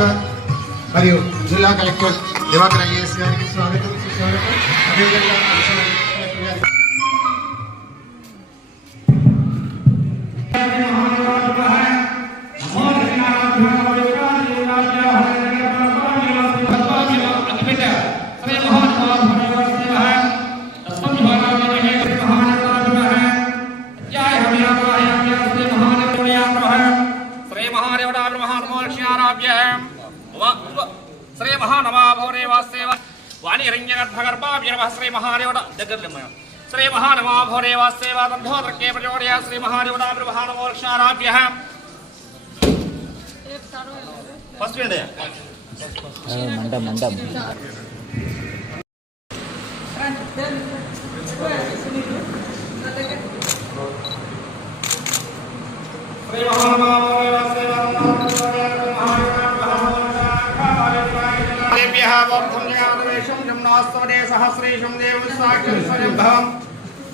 గారు మరియు జిల్లా కలెక్టర్ దివాకర్ ఐఏఎస్ గారికి స్వాగతం. అదేవిధంగా మహాదేవడాభ్య మహానమోలక్ష్యారాభ్య శ్రీ మహానమా భౌరేవాసేవ వాణి హిరణ్యగర్భగర్భాభ్య నమ శ్రీ మహాదేవడ దగ్గర శ్రీ మహానమా భౌరేవాసేవ దంధోదర్కే ప్రచోదయ శ్రీ మహాదేవడాభ్య మహానమోలక్ష్యారాభ్య ఫస్ట్ ఏంటి మండం మండం శ్రీ మహానమా संज्ञानवेशं जम्नास्तवने सहस्रेशं देवसाक्षरस्वजम्भवम्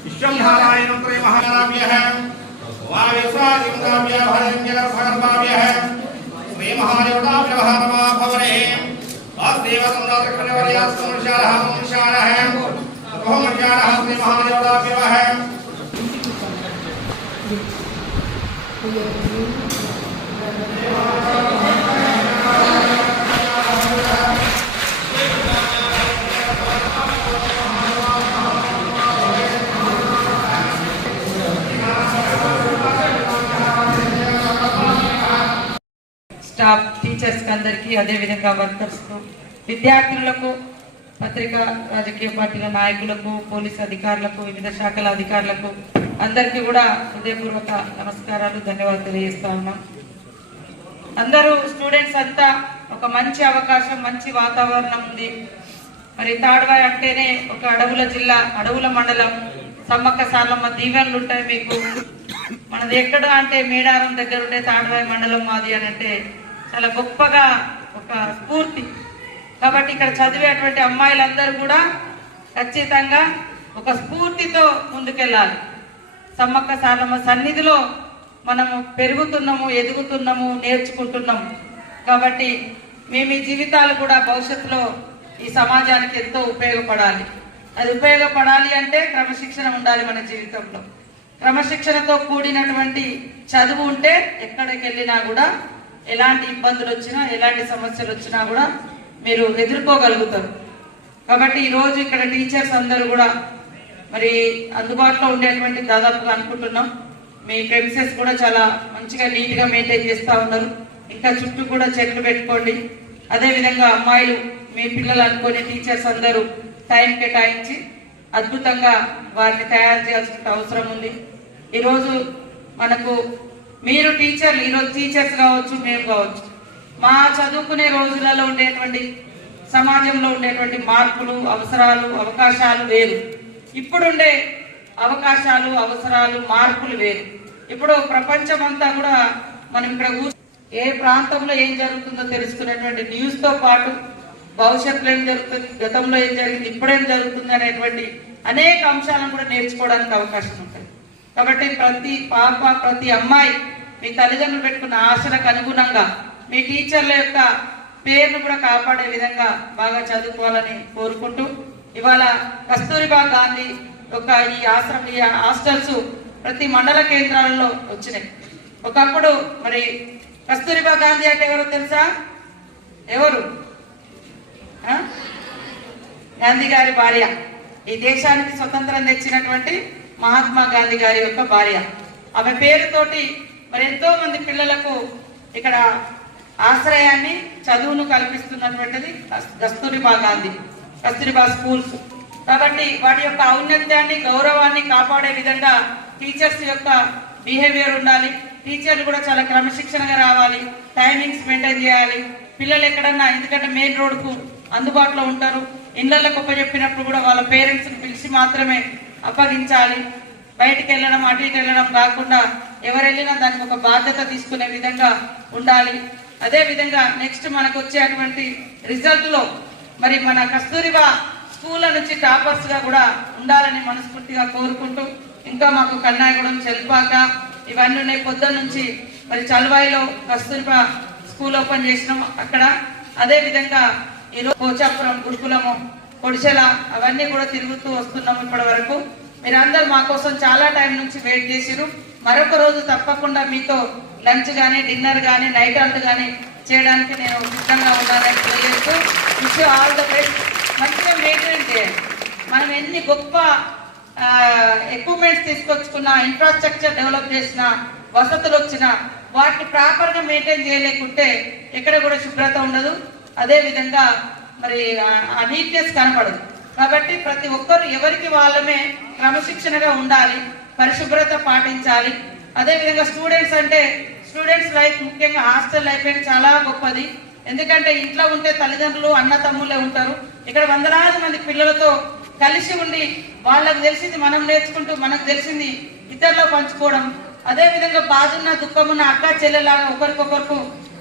इष्यम्भारायणं त्रयमहानाभ्यः वायुस्वादिन्द्राभ्यभरण्यगर्भगर्भाभ्यः श्रीमहादेवताभ्यभरमाभवने वासुदेवसम्राटखण्डवर्यास्तमनुषारः मनुषारः बहुमनुषारः श्रीमहादेवताभ्यवः Thank you. స్టాఫ్ టీచర్స్కి అందరికీ అదేవిధంగా వర్కర్స్కు విద్యార్థులకు పత్రికా రాజకీయ పార్టీల నాయకులకు పోలీస్ అధికారులకు వివిధ శాఖల అధికారులకు అందరికీ కూడా హృదయపూర్వక నమస్కారాలు ధన్యవాదాలు తెలియజేస్తా ఉన్నాం. అందరూ స్టూడెంట్స్ అంతా ఒక మంచి అవకాశం మంచి వాతావరణం ఉంది. మరి తాడ్వాయి అంటేనే ఒక అడవుల జిల్లా అడవుల మండలం సమ్మక్క సాలమ్మ దీవెనలు ఉంటాయి మీకు. మనది ఎక్కడ అంటే మేడారం దగ్గర ఉండే తాడ్వాయి మండలం మాది అని అంటే చాలా గొప్పగా ఒక స్ఫూర్తి. కాబట్టి ఇక్కడ చదివేటువంటి అమ్మాయిలందరూ కూడా ఖచ్చితంగా ఒక స్ఫూర్తితో ముందుకెళ్ళాలి. సమ్మక్క సారమ్మ సన్నిధిలో మనము పెరుగుతున్నాము ఎదుగుతున్నాము నేర్చుకుంటున్నాము. కాబట్టి మేము ఈ జీవితాలు కూడా భవిష్యత్తులో ఈ సమాజానికి ఎంతో ఉపయోగపడాలి. అది ఉపయోగపడాలి అంటే క్రమశిక్షణ ఉండాలి మన జీవితంలో. క్రమశిక్షణతో కూడినటువంటి చదువు ఉంటే ఎక్కడికి వెళ్ళినా కూడా ఎలాంటి ఇబ్బందులు వచ్చినా ఎలాంటి సమస్యలు వచ్చినా కూడా మీరు ఎదుర్కోగలుగుతారు. కాబట్టి ఈరోజు ఇక్కడ టీచర్స్ అందరూ కూడా మరి అందుబాటులో ఉండేటువంటి దాదాపుగా అనుకుంటున్నాం. మీ ప్రెమిసెస్ కూడా చాలా మంచిగా నీట్గా మెయింటైన్ చేస్తూ ఉన్నారు. ఇంకా చుట్టూ కూడా చెట్లు పెట్టుకోండి. అదేవిధంగా అమ్మాయిలు మీ పిల్లలు అనుకునే టీచర్స్ అందరూ టైం కేటాయించి అద్భుతంగా వారిని తయారు చేయాల్సిన అవసరం ఉంది. ఈరోజు మనకు మీరు టీచర్లు ఈరోజు టీచర్స్ కావచ్చు మేము కావచ్చు మా చదువుకునే రోజులలో ఉండేటువంటి సమాజంలో ఉండేటువంటి మార్పులు అవసరాలు అవకాశాలు వేరు. ఇప్పుడుండే అవకాశాలు అవసరాలు మార్పులు వేరు. ఇప్పుడు ప్రపంచం అంతా కూడా మనం ఇక్కడ ఏ ప్రాంతంలో ఏం జరుగుతుందో తెలుసుకునేటువంటి న్యూస్తో పాటు భవిష్యత్తులో ఏం జరుగుతుంది గతంలో ఏం జరిగింది ఇప్పుడేం జరుగుతుంది అనేటువంటి అనేక అంశాలను కూడా నేర్చుకోవడానికి అవకాశం ఉంటుంది. కాబట్టి ప్రతి పాప ప్రతి అమ్మాయి మీ తల్లిదండ్రులు పెట్టుకున్న ఆశలకు అనుగుణంగా మీ టీచర్ల యొక్క పేరును కూడా కాపాడే విధంగా బాగా చదువుకోవాలని కోరుకుంటూ ఇవాళ కస్తూరిబా గాంధీ యొక్క ఈ ఆశ్రమం ఈ హాస్టల్స్ ప్రతి మండల కేంద్రాలలో వచ్చినాయి. ఒకప్పుడు మరి కస్తూరిబా గాంధీ అంటే ఎవరో తెలుసా? ఎవరు? గాంధీ గారి భార్య. ఈ దేశానికి స్వతంత్రం తెచ్చినటువంటి మహాత్మా గాంధీ గారి యొక్క భార్య. ఆమె పేరుతోటి మరి ఎంతో మంది పిల్లలకు ఇక్కడ ఆశ్రయాన్ని చదువును కల్పిస్తున్నటువంటిది కస్తూరిబా గాంధీ కస్తూరిబా స్కూల్స్. కాబట్టి వాటి యొక్క ఔన్నత్యాన్ని గౌరవాన్ని కాపాడే విధంగా టీచర్స్ యొక్క బిహేవియర్ ఉండాలి. టీచర్లు కూడా చాలా క్రమశిక్షణగా రావాలి. టైమింగ్స్ మెయింటైన్ చేయాలి. పిల్లలు ఎక్కడన్నా ఎందుకంటే మెయిన్ రోడ్కు అందుబాటులో ఉంటారు. ఇళ్ళకు చెప్పినప్పుడు కూడా వాళ్ళ పేరెంట్స్ని పిలిచి మాత్రమే అప్పగించాలి. బయటికి వెళ్ళడం అటు ఇటు వెళ్ళడం కాకుండా ఎవరు వెళ్ళినా దానికి ఒక బాధ్యత తీసుకునే విధంగా ఉండాలి. అదే విధంగా నెక్స్ట్ మనకు వచ్చేటువంటి రిజల్ట్లో మరి మన కస్తూరిబా స్కూల్ నుంచి టాపర్స్గా కూడా ఉండాలని మనస్ఫూర్తిగా కోరుకుంటూ ఇంకా మాకు కన్నాయగూడెం చెల్పాక ఇవన్నీ ఉన్నాయి పొద్దున్న నుంచి మరి చల్వాయిలో కస్తూరిబా స్కూల్ ఓపెన్ చేసినాం అక్కడ. అదే విధంగా ఈరోజు పోచాపురం గురుకులము కొడిచెల అవన్నీ కూడా తిరుగుతూ వస్తున్నాము ఇప్పటి వరకు. మీరందరూ మా కోసం చాలా టైం నుంచి వెయిట్ చేసిరు మరొక రోజు తప్పకుండా మీతో లంచ్ కానీ డిన్నర్ కానీ నైట్ అవుట్ కానీ చేయడానికి నేను సిద్ధంగా ఉన్నానని తెలియజేస్తూ విష్ ఆల్ ద బెస్ట్. మంచిగా మెయింటైన్ చేయండి. మనం ఎన్ని గొప్ప ఎక్విప్మెంట్స్ తీసుకొచ్చుకున్న ఇన్ఫ్రాస్ట్రక్చర్ డెవలప్ చేసిన వసతులు వచ్చినా వాటిని ప్రాపర్గా మెయింటైన్ చేయలేకుంటే ఎక్కడ కూడా శుభ్రత ఉండదు. అదేవిధంగా మరి ఆ- ఆ నీట్నెస్ కనపడదు. కాబట్టి ప్రతి ఒక్కరు ఎవరికి వాళ్ళమే క్రమశిక్షణగా ఉండాలి. పరిశుభ్రత పాటించాలి. అదే విధంగా స్టూడెంట్స్ అంటే స్టూడెంట్స్ లైఫ్ ముఖ్యంగా హాస్టల్ లైఫ్ అనేది చాలా గొప్పది. ఎందుకంటే ఇంట్లో ఉంటే తల్లిదండ్రులు అన్న తమ్ముళ్ళే ఉంటారు. ఇక్కడ వందలాది మంది పిల్లలతో కలిసి ఉండి వాళ్ళకు తెలిసింది మనం నేర్చుకుంటూ మనకు తెలిసింది ఇతరులో పంచుకోవడం. అదే విధంగా బాధున్న దుఃఖమున్న అక్క చెల్లెలాగా ఒకరికొకరికి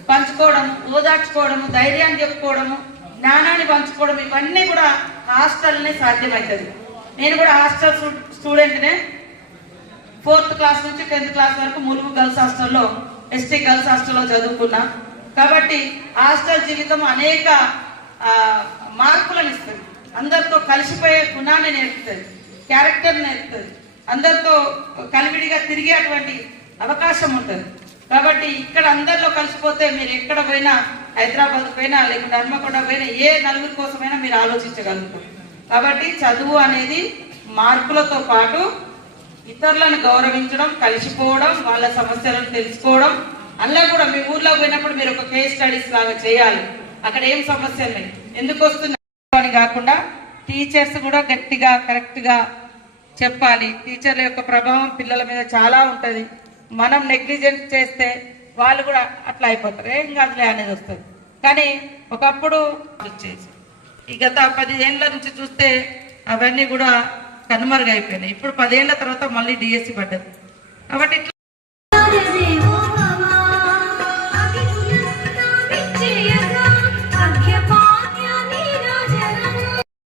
పంచుకోవడం ఓదార్చుకోవడం ధైర్యాన్ని చెప్పుకోవడము జ్ఞానాన్ని పంచుకోవడం ఇవన్నీ కూడా హాస్టల్నే సాధ్యమవుతుంది నేను కూడా హాస్టల్ స్టూడెంట్నే. ఫోర్త్ క్లాస్ నుంచి టెన్త్ క్లాస్ వరకు ములుగు గర్ల్స్ హాస్టల్లో ఎస్టీ గర్ల్స్ హాస్టల్లో చదువుకున్నా. కాబట్టి హాస్టల్ జీవితం అనేక మార్పులను ఇస్తుంది. అందరితో కలిసిపోయే గుణాన్ని నేర్పుతుంది క్యారెక్టర్ నేర్పుతుంది. అందరితో కలివిడిగా తిరిగేటువంటి అవకాశం ఉంటుంది. కాబట్టి ఇక్కడ అందరిలో కలిసిపోతే మీరు ఎక్కడ పోయినా హైదరాబాద్ పోయినా లేకుంటే హన్మకొండ పోయినా ఏ నలుగురి కోసమైనా మీరు ఆలోచించగలుగుతారు. కాబట్టి చదువు అనేది మార్పులతో పాటు ఇతరులను గౌరవించడం కలిసిపోవడం వాళ్ళ సమస్యలను తెలుసుకోవడం. అలా కూడా మీ ఊర్లో పోయినప్పుడు మీరు ఒక కేస్ స్టడీస్ లాగా చేయాలి. అక్కడ ఏం సమస్యలు లేవు. ఎందుకు వస్తుంది అని కాకుండా టీచర్స్ కూడా గట్టిగా కరెక్ట్గా చెప్పాలి. టీచర్ల యొక్క ప్రభావం పిల్లల మీద చాలా ఉంటది. మనం నెగ్లిజెన్స్ చేస్తే వాళ్ళు కూడా అట్లా అయిపోతారు. ఏం కాదులే అనేది వస్తుంది. కానీ ఒకప్పుడు వచ్చేసి ఈ గత పదిహేనుల నుంచి చూస్తే అవన్నీ కూడా కనుమరుగైపోయినాయి. ఇప్పుడు పదేళ్ళ తర్వాత మళ్ళీ డిఎస్సి పడ్డది. కాబట్టి